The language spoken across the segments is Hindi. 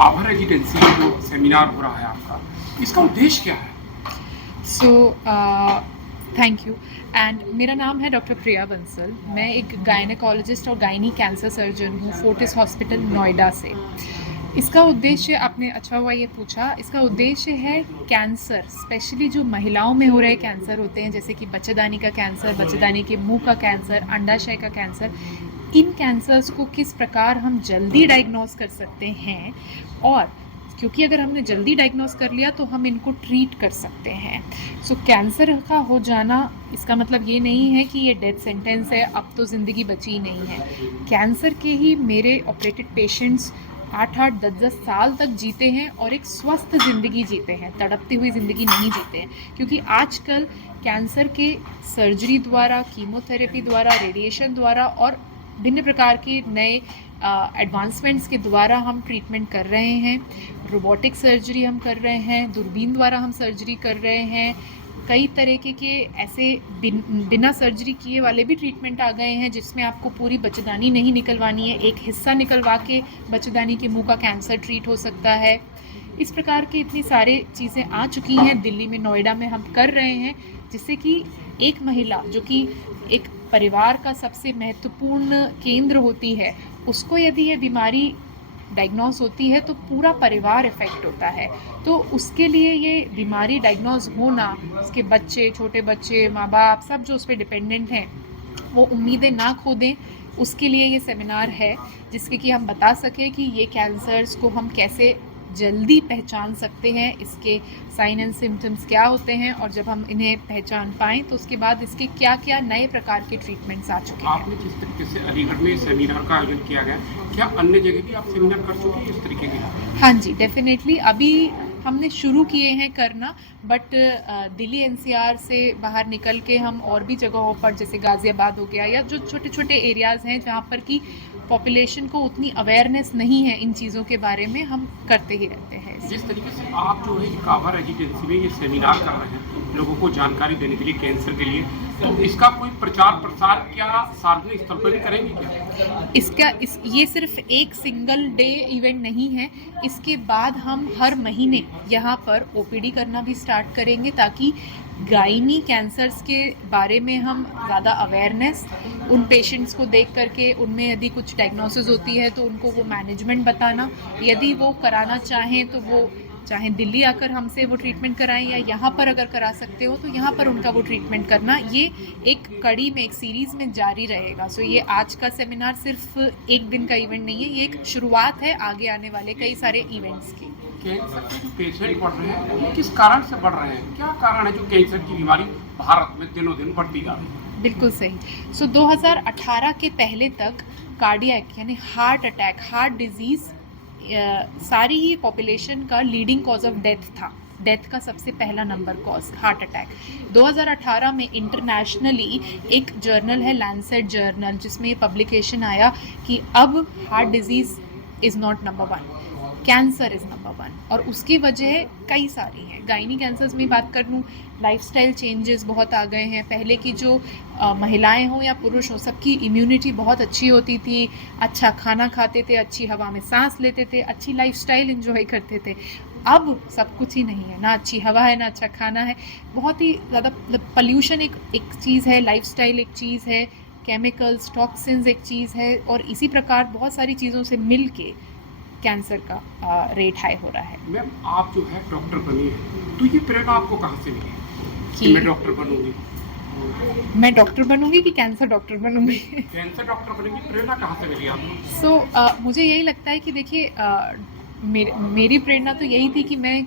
आभा रेजिडेंसी में जो सेमिनार हो रहा है आपका, इसका उद्देश्य क्या है? सो थैंक यू एंड मेरा नाम है डॉक्टर प्रिया बंसल। मैं एक गायनेकोलॉजिस्ट और गायनी कैंसर सर्जन हूँ फोर्टिस हॉस्पिटल नोएडा से। इसका उद्देश्य, आपने अच्छा हुआ ये पूछा, इसका उद्देश्य है कैंसर, स्पेशली जो महिलाओं में हो रहे कैंसर होते हैं, जैसे कि बच्चेदानी का कैंसर, बच्चेदानी के मुंह का कैंसर, अंडाशय का कैंसर, इन कैंसर्स को किस प्रकार हम जल्दी डायग्नोस कर सकते हैं। और क्योंकि अगर हमने जल्दी डायग्नोस कर लिया तो हम इनको ट्रीट कर सकते हैं। सो कैंसर का हो जाना, इसका मतलब ये नहीं है कि ये डेथ सेंटेंस है, अब तो ज़िंदगी बची ही नहीं है। कैंसर के ही मेरे ऑपरेटेड पेशेंट्स 8-8, 10-10 साल तक जीते हैं और एक स्वस्थ ज़िंदगी जीते हैं, तड़पती हुई ज़िंदगी नहीं जीते हैं। क्योंकि आजकल कैंसर के सर्जरी द्वारा, कीमोथेरेपी द्वारा, रेडिएशन द्वारा और भिन्न प्रकार के नए एडवांसमेंट्स के द्वारा हम ट्रीटमेंट कर रहे हैं। रोबोटिक सर्जरी हम कर रहे हैं, दूरबीन द्वारा हम सर्जरी कर रहे हैं, कई तरीके के ऐसे बिना सर्जरी किए वाले भी ट्रीटमेंट आ गए हैं जिसमें आपको पूरी बच्चेदानी नहीं निकलवानी है, एक हिस्सा निकलवा के बच्चेदानी के मुंह का कैंसर ट्रीट हो सकता है। इस प्रकार की इतनी सारी चीज़ें आ चुकी हैं, दिल्ली में, नोएडा में हम कर रहे हैं, जिससे कि एक महिला जो कि एक परिवार का सबसे महत्वपूर्ण केंद्र होती है, उसको यदि ये बीमारी डायग्नोस होती है तो पूरा परिवार इफ़ेक्ट होता है। तो उसके लिए ये बीमारी डायग्नोस होना, उसके बच्चे, छोटे बच्चे, माँ बाप सब जो उस पर डिपेंडेंट हैं, वो उम्मीदें ना खो दें, उसके लिए ये सेमिनार है, जिसके कि हम बता सकें कि ये कैंसर्स को हम कैसे जल्दी पहचान सकते हैं, इसके साइन एंड सिम्टम्स क्या होते हैं, और जब हम इन्हें पहचान पाएँ तो उसके बाद इसके क्या क्या नए प्रकार के ट्रीटमेंट्स आ चुके हैं। आपने जिस तरीके से अलीगढ़ में सेमिनार का आयोजन किया गया, क्या अन्य जगह भी आप सेमिनार कर चुके हैं इस तरीके के? हाँ जी, डेफिनेटली अभी हमने शुरू किए हैं करना, बट दिल्ली एनसीआर से बाहर निकल के हम और भी जगहों पर, जैसे गाज़ियाबाद हो गया, या जो छोटे छोटे एरियाज़ हैं जहाँ पर कि पॉपुलेशन को उतनी अवेयरनेस नहीं है इन चीज़ों के बारे में, हम करते ही रहते हैं। जिस तरीके से आप जो है आभा रेजिडेंसी में ये सेमिनार कर रहे हैं लोगों को जानकारी देने के लिए कैंसर के लिए, तो इसका कोई प्रचार प्रसार क्या सार्वजनिक स्तर पर भी करेंगे क्या? ये सिर्फ एक सिंगल डे इवेंट नहीं है। इसके बाद हम हर महीने यहाँ पर ओपीडी करना भी स्टार्ट करेंगे, ताकि गायनी कैंसर्स के बारे में हम ज़्यादा अवेयरनेस, उन पेशेंट्स को देख करके उनमें यदि कुछ डायग्नोसिस होती है तो उनको वो मैनेजमेंट बताना, यदि वो कराना चाहें तो वो चाहे दिल्ली आकर हमसे वो ट्रीटमेंट कराएं, या यहाँ पर अगर करा सकते हो तो यहाँ पर उनका वो ट्रीटमेंट करना। ये एक कड़ी में, एक सीरीज़ में जारी रहेगा। सो ये आज का सेमिनार सिर्फ एक दिन का इवेंट नहीं है, ये एक शुरुआत है आगे आने वाले कई सारे इवेंट्स की। कैंसर के जो पेशेंट बढ़ रहे हैं वो किस कारण से बढ़ रहे हैं? क्या कारण है जो कैंसर की बीमारी भारत में दिनों दिन बढ़ती जा रही है? बिल्कुल सही। सो 2018 के पहले तक कार्डियक यानी हार्ट अटैक, हार्ट डिजीज़ सारी ही पॉपुलेशन का लीडिंग कॉज ऑफ डेथ था। डेथ का सबसे पहला नंबर कॉज हार्ट अटैक। 2018 में इंटरनेशनली एक जर्नल है, लैंसेट जर्नल, जिसमें ये पब्लिकेशन आया कि अब heart disease is not number 1, cancer is number 1। और उसकी वजह कई सारी हैं। गायनी कैंसर्स में बात कर लूँ, लाइफस्टाइल चेंजेस बहुत आ गए हैं। पहले की जो महिलाएं हों या पुरुष हों, सबकी इम्यूनिटी बहुत अच्छी होती थी, अच्छा खाना खाते थे, अच्छी हवा में सांस लेते थे, अच्छी लाइफस्टाइल एंजॉय करते थे। अब सब कुछ ही नहीं है, ना अच्छी हवा है, ना अच्छा खाना है, बहुत ही ज़्यादा पॉल्यूशन एक चीज़ है, लाइफस्टाइल एक चीज़ है, केमिकल्स, टॉक्सिन्स एक चीज़ है, और इसी प्रकार बहुत सारी चीज़ों से मिल के कैंसर का रेट हाई हो रहा है। मैम, आप जो है डॉक्टर बनी है, तो ये प्रेरणा आपको कहाँ से मिली कि मैं डॉक्टर बनूंगी? मैं डॉक्टर बनूंगी कि कैंसर डॉक्टर बनूंगी? कैंसर डॉक्टर बनने की प्रेरणा कहाँ से मिली आपको? मुझे यही लगता है कि देखिए, मेरी प्रेरणा तो यही थी कि मैं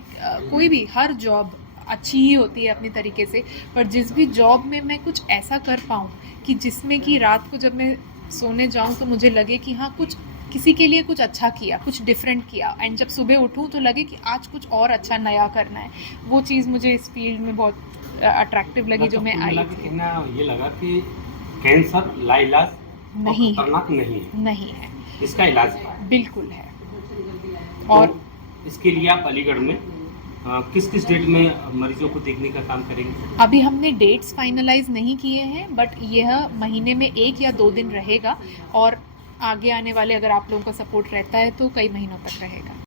कोई भी, हर जॉब अच्छी ही होती है अपनी तरीके से, पर जिस भी जॉब में मैं कुछ ऐसा कर पाऊँ कि जिसमें कि रात को जब मैं सोने जाऊँ तो मुझे लगे कि हाँ, कुछ किसी के लिए कुछ अच्छा किया, कुछ डिफरेंट किया, एंड जब सुबह उठूँ तो लगे कि आज कुछ और अच्छा नया करना है। वो चीज़ मुझे इस फील्ड में बहुत अट्रैक्टिव लगी, जो मैं आई थी। ये लगा कि कैंसर लाइलाज नहीं है, खतरनाक नहीं है, नहीं है, इसका इलाज है। बिल्कुल है। और और इसके लिए आप अलीगढ़ में किस किस डेट में मरीजों को देखने का काम करेंगे? अभी हमने डेट्स फाइनलाइज नहीं किए हैं, बट यह महीने में 1 या 2 दिन रहेगा, और आगे आने वाले, अगर आप लोगों का सपोर्ट रहता है तो कई महीनों तक रहेगा।